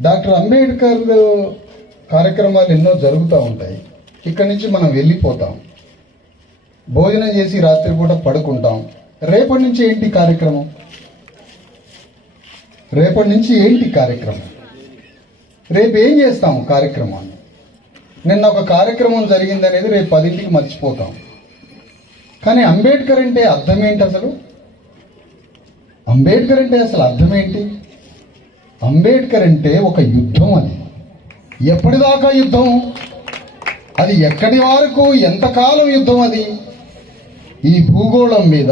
Doctor Ambedkar కార్యక్రమాలు ఎన్నో జరుగుతూ ఉంటాయి. ఇక్కడి నుంచి మనం వెళ్ళిపోతాం. భోజనం చేసి రాత్రిపూట పడుకుంటాం. రేపటి నుంచి ఏంటి కార్యక్రమం? రేపటి నుంచి ఏంటి కార్యక్రమం? రేపు ఏం చేస్తాం కార్యక్రమాన్ని? నిన్న ఒక కార్యక్రమం జరిగిందనేది రేపు పదింటికి మర్చిపోతాం. కానీ అంబేద్కర్ అంటే అర్థం ఏంటి అసలు? అంబేద్కర్ అంటే అసలు అర్థం ఏంటి? అంబేద్కర్ అంటే ఒక యుద్ధం అది. ఎప్పటిదాకా యుద్ధం? అది ఎక్కడి వరకు? ఎంతకాలం యుద్ధం అది? ఈ భూగోళం మీద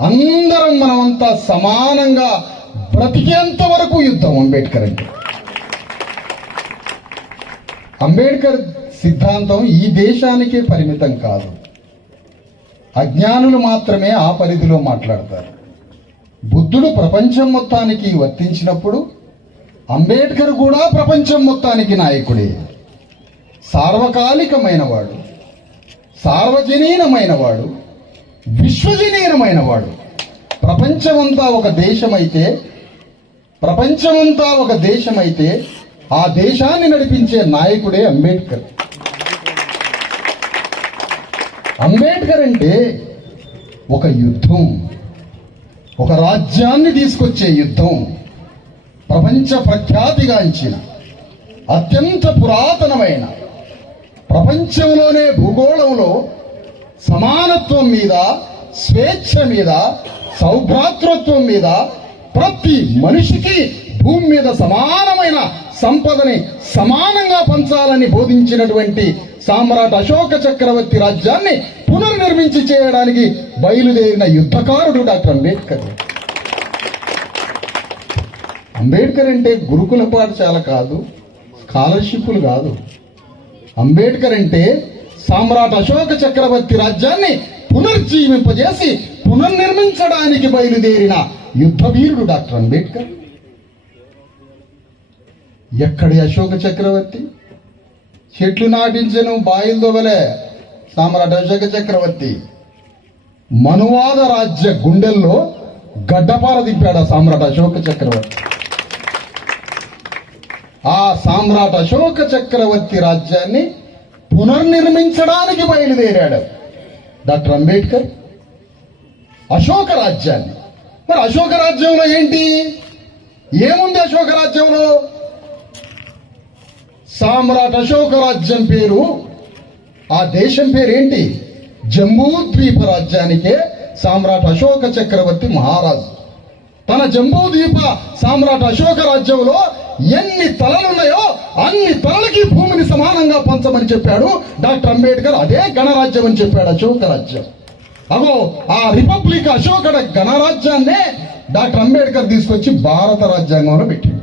అందరం మనమంతా సమానంగా బ్రతికేంత వరకు యుద్ధం అంబేద్కర్ అంటే. అంబేద్కర్ సిద్ధాంతం ఈ దేశానికే పరిమితం కాదు. అజ్ఞానులు మాత్రమే ఆ పరిధిలో మాట్లాడతారు. బుద్ధుడు ప్రపంచం మొత్తానికి వర్తించినప్పుడు అంబేద్కర్ కూడా ప్రపంచం మొత్తానికి నాయకుడే. సార్వకాలికమైనవాడు సార్వజనీనమైనవాడు విశ్వజనీయమైనవాడు ప్రపంచమంతా ఒక దేశమైతే ప్రపంచమంతా ఒక దేశమైతే ఆ దేశాన్ని నడిపించే నాయకుడే అంబేద్కర్. అంబేద్కర్ అంటే ఒక యుద్ధం. ఒక రాజ్యాన్ని తీసుకొచ్చే యుద్ధం ప్రపంచ ప్రఖ్యాతిగాంచిన అత్యంత పురాతనమైన ప్రపంచంలోనే భూగోళంలో సమానత్వం మీద స్వేచ్ఛ మీద సౌభ్రాతృత్వం మీద ప్రతి మనిషికి భూమి మీద సమానమైన సంపదని సమానంగా పంచాలని బోధించినటువంటి సామ్రాట్ అశోక చక్రవర్తి రాజ్యాన్ని పునర్నిర్మించి చేయడానికి బయలుదేరిన యుద్ధకారుడు డాక్టర్ అంబేద్కర్. అంబేద్కర్ అంటే గురుకుల పాఠశాల కాదు స్కాలర్షిప్లు కాదు. అంబేద్కర్ అంటే సామ్రాట్ అశోక చక్రవర్తి రాజ్యాన్ని పునర్జీవింపజేసి పునర్నిర్మించడానికి బయలుదేరిన యుద్ధవీరుడు డాక్టర్ అంబేద్కర్. ఎక్కడి అశోక చక్రవర్తి? చెట్లు నాటించను బాయిలు దొవలే సామ్రాట్ అశోక చక్రవర్తి. మనువాద రాజ్య గుండెల్లో గడ్డపార దింపాడు ఆ సామ్రాట్ అశోక చక్రవర్తి. ఆ సామ్రాట్ అశోక చక్రవర్తి రాజ్యాన్ని పునర్నిర్మించడానికి బయలుదేరాడు డాక్టర్ అంబేద్కర్. అశోక రాజ్యాన్ని. మరి అశోక రాజ్యంలో ఏంటి? ఏముంది అశోక రాజ్యంలో? సామ్రాట్ అశోక రాజ్యం పేరు ఆ దేశం పేరు ఏంటి ద్వీప రాజ్యానికే సామ్రాట్ అశోక చక్రవర్తి మహారాజు. తన జంబూ ద్వీప సామ్రాట్ అశోక రాజ్యంలో ఎన్ని తలలున్నాయో అన్ని తలలకి భూమిని సమానంగా పంచమని చెప్పాడు డాక్టర్ అంబేద్కర్. అదే గణరాజ్యం అని చెప్పాడు అశోక రాజ్యం. అగో ఆ రిపబ్లిక్ అశోక గణరాజ్యాన్నే డాక్టర్ అంబేద్కర్ తీసుకొచ్చి భారత రాజ్యాంగంలో పెట్టింది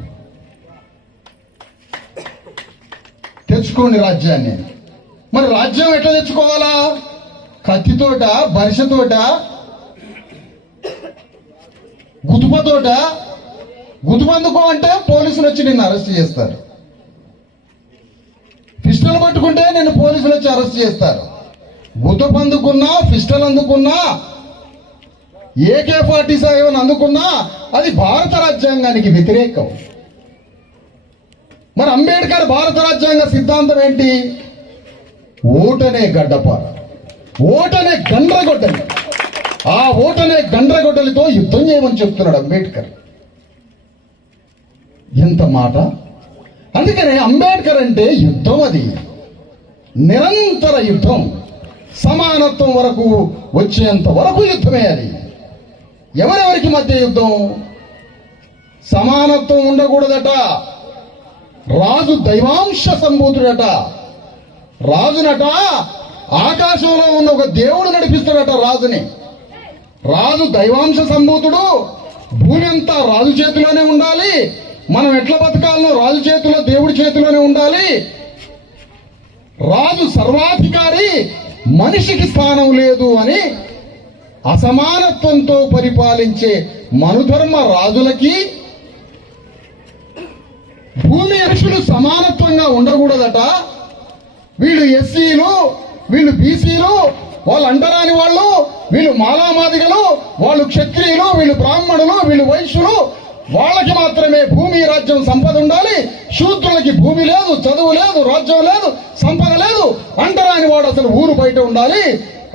తెచ్చుకోండి రాజ్యాన్ని. మరి రాజ్యం ఎట్లా తెచ్చుకోవాలా? కత్తితోట బరిసతోట గుతుపతోట గుతుపందుకో అంటే పోలీసులు వచ్చి నిన్ను అరెస్ట్ చేస్తారు. పిస్టల్ పట్టుకుంటే నిన్ను పోలీసులు వచ్చి అరెస్ట్ చేస్తారు. గుతుపు అందుకున్నా పిస్టల్ అందుకున్నా ఏకే ఫార్టీ సెవెన్ అందుకున్నా అది భారత రాజ్యాంగానికి వ్యతిరేకం. మరి అంబేద్కర్ భారత రాజ్యాంగ సిద్ధాంతం ఏంటి? ఓటనే గడ్డపార ఓటనే గండ్రగొడ్డలి. ఆ ఓటనే గండ్రగొడ్డలితో యుద్ధం చేయమని చెప్తున్నాడు అంబేద్కర్. ఎంత మాట? అందుకనే అంబేద్కర్ అంటే యుద్ధం అది. నిరంతర యుద్ధం. సమానత్వం వరకు వచ్చేంత వరకు యుద్ధమే అది. ఎవరెవరికి మధ్య యుద్ధం? సమానత్వం ఉండకూడదట. రాజు దైవాంశ సంభూతుడట రాజునట ఆకాశంలో ఉన్న ఒక దేవుడు నడిపిస్తాడట రాజుని. రాజు దైవాంశ సంభూతుడు భూమి అంతా రాజు చేతిలోనే ఉండాలి మనం ఎట్లా బతకాలనో రాజు చేతిలో దేవుడి చేతిలోనే ఉండాలి. రాజు సర్వాధికారి మనిషికి స్థానం లేదు అని అసమానత్వంతో పరిపాలించే మనుధర్మ రాజులకి భూమి మనుషులు సమానత్వంగా ఉండకూడదట. వీళ్ళు ఎస్సీలు వీళ్ళు బీసీలు వాళ్ళు అంటరాని వాళ్ళు వీళ్ళు మాలామాదిగలు వాళ్ళు క్షత్రియులు వీళ్ళు బ్రాహ్మణులు వీళ్ళు వైశ్యులు. వాళ్ళకి మాత్రమే భూమి రాజ్యం సంపద ఉండాలి. శూద్రులకి భూమి లేదు చదువు లేదు రాజ్యం లేదు సంపద లేదు. అంటరాని వాడు అసలు ఊరు బయట ఉండాలి.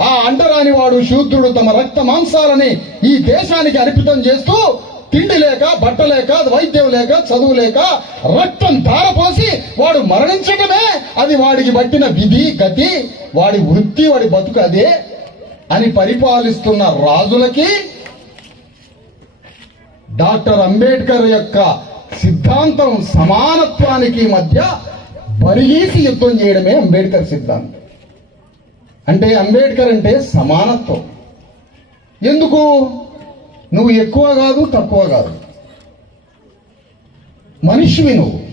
ఆ అంటరాని వాడు శూద్రుడు తమ రక్త మాంసాలని ఈ దేశానికి అర్పితం చేస్తూ తిండి లేక బట్ట లేక వైద్యం లేక చదువు లేక రక్తం ధారపోసి వాడు మరణించడమే. అది వాడికి పట్టిన విధి గతి వాడి వృత్తి వాడి బతుకు అదే అని పరిపాలిస్తున్న రాజులకి డాక్టర్ అంబేద్కర్ యొక్క సిద్ధాంతం సమానత్వానికి మధ్య బరిగీసి యుద్ధం చేయడమే అంబేద్కర్ సిద్ధాంతం. అంటే అంబేద్కర్ అంటే సమానత్వం. ఎందుకు? నువ్వు ఎక్కువ కాదు తక్కువ కాదు. మనిషివి నువ్వు.